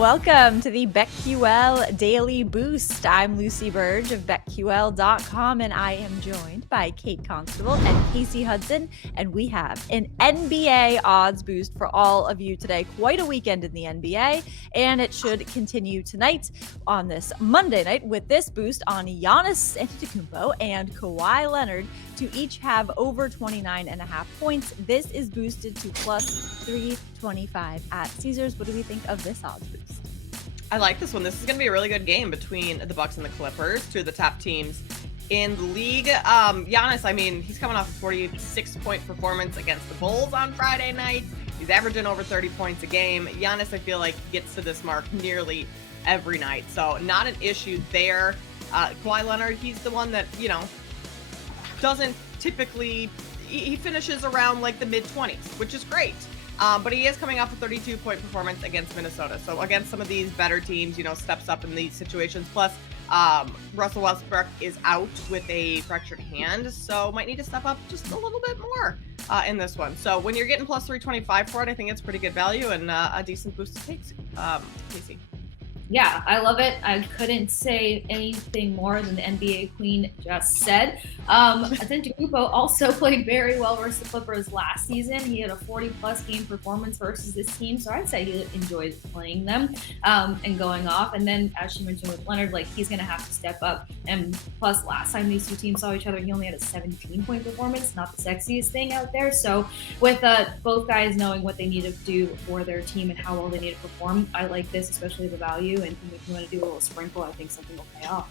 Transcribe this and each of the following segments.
welcome to the BetQL Daily Boost. I'm Lucy Burge of BetQL.com, and I am joined by Kate Constable and Casey Hudson, and we have an NBA odds boost for all of you today. Quite a weekend in the NBA, and it should continue tonight on this Monday night with this boost on Giannis Antetokounmpo and Kawhi Leonard to each have over 29.5 points. This is boosted to plus 325 at Caesars. What do we think of this odds boost? I like this one. This is going to be a really good game between the Bucks and the Clippers, two of the top teams in the league. Giannis, I mean, he's coming off a 46-point performance against the Bulls on Friday night. He's averaging over 30 points a game. Giannis, I feel like, gets to this mark nearly every night, so not an issue there. Kawhi Leonard, he's the one that, doesn't typically, he finishes around like the mid-20s, which is great. But he is coming off a 32-point performance against Minnesota. So against some of these better teams, steps up in these situations. Plus, Russell Westbrook is out with a fractured hand, so might need to step up just a little bit more in this one. So when you're getting plus 325 for it, I think it's pretty good value and a decent boost to take, Casey. Yeah, I love it. I couldn't say anything more than the NBA Queen just said. Antetokounmpo also played very well versus the Clippers last season. He had a 40-plus game performance versus this team, so I'd say he enjoys playing them and going off. And then, as she mentioned with Leonard, he's going to have to step up. And plus, last time these two teams saw each other, he only had a 17-point performance, not the sexiest thing out there. So with both guys knowing what they need to do for their team and how well they need to perform, I like this, especially the value. And if you want to do a little sprinkle, I think something will pay off.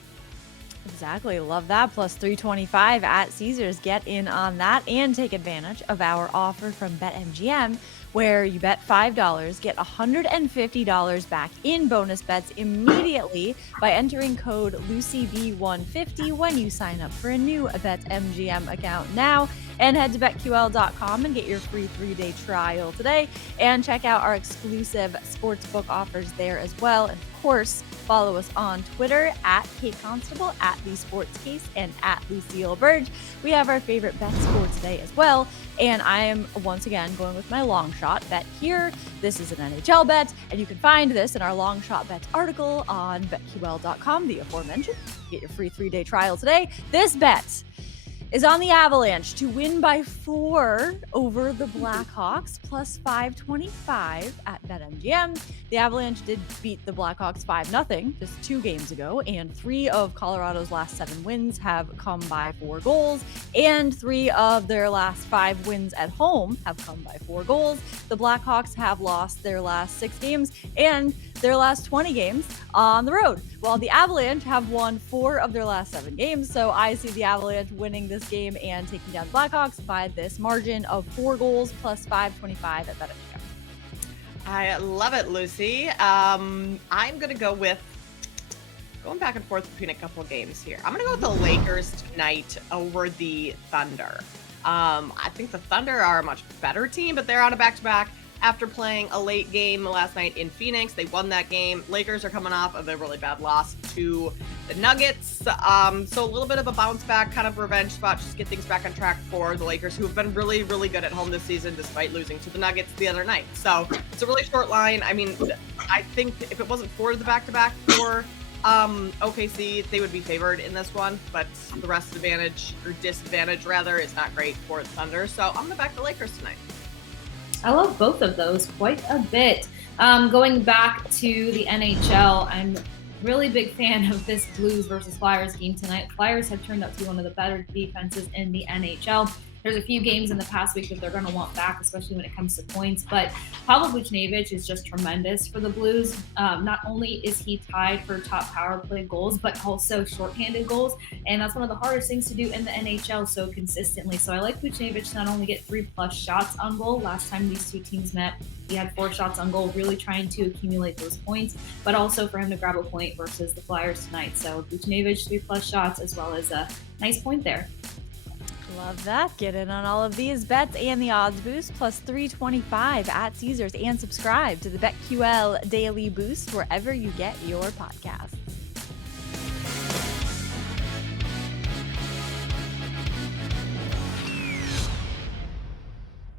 Exactly. Love that. Plus 325 at Caesars. Get in on that and take advantage of our offer from BetMGM, where you bet $5, get $150 back in bonus bets immediately by entering code LucyB150 when you sign up for a new BetMGM account now. And head to BetQL.com and get your free 3-day trial today. And check out our exclusive sportsbook offers there as well. And of course, follow us on Twitter at Kate Constable, at The Sports Case, and at Lucille Burge. We have our favorite bets for today as well. And I am once again going with my long shot bet here. This is an NHL bet, and you can find this in our long shot bets article on BetQL.com, the aforementioned. Get your free 3-day trial today. This bet is on the Avalanche to win by 4 over the Blackhawks, plus 525 at BetMGM. The Avalanche did beat the Blackhawks 5-0 just 2 games ago, and 3 of Colorado's last 7 wins have come by 4 goals, and 3 of their last 5 wins at home have come by 4 goals. The Blackhawks have lost their last 6 games and their last 20 games on the road, while the Avalanche have won 4 of their last 7 games. So I see the Avalanche winning this game and taking down the Blackhawks by this margin of 4 goals plus 525 at BetMGM. I love it, Lucy. I'm going to go with going back and forth between a couple of games here. I'm going to go with the Lakers tonight over the Thunder. I think the Thunder are a much better team, but they're on a back-to-back. After playing a late game last night in Phoenix, they won that game. Lakers are coming off of a really bad loss to the Nuggets. So a little bit of a bounce back, kind of revenge spot, just get things back on track for the Lakers, who have been really, really good at home this season, despite losing to the Nuggets the other night. So it's a really short line. I mean, I think if it wasn't for the back-to-back for OKC, they would be favored in this one, but the rest advantage, or disadvantage rather, is not great for the Thunder. So I'm going to back the Lakers tonight. I love both of those quite a bit. Going back to the NHL, I'm really big fan of this Blues versus Flyers game tonight. Flyers have turned out to be one of the better defenses in the NHL. There's a few games in the past week that they're going to want back, especially when it comes to points. But Pavel Buchnevich is just tremendous for the Blues. Not only is he tied for top power play goals, but also shorthanded goals. And that's one of the hardest things to do in the NHL so consistently. So I like Buchnevich to not only get 3+ shots on goal. Last time these two teams met, he had 4 shots on goal, really trying to accumulate those points, but also for him to grab a point versus the Flyers tonight. So Buchnevich, 3+ shots, as well as a nice point there. Love that. Get in on all of these bets and the odds boost, plus 325 at Caesars, and subscribe to the BetQL Daily Boost wherever you get your podcasts.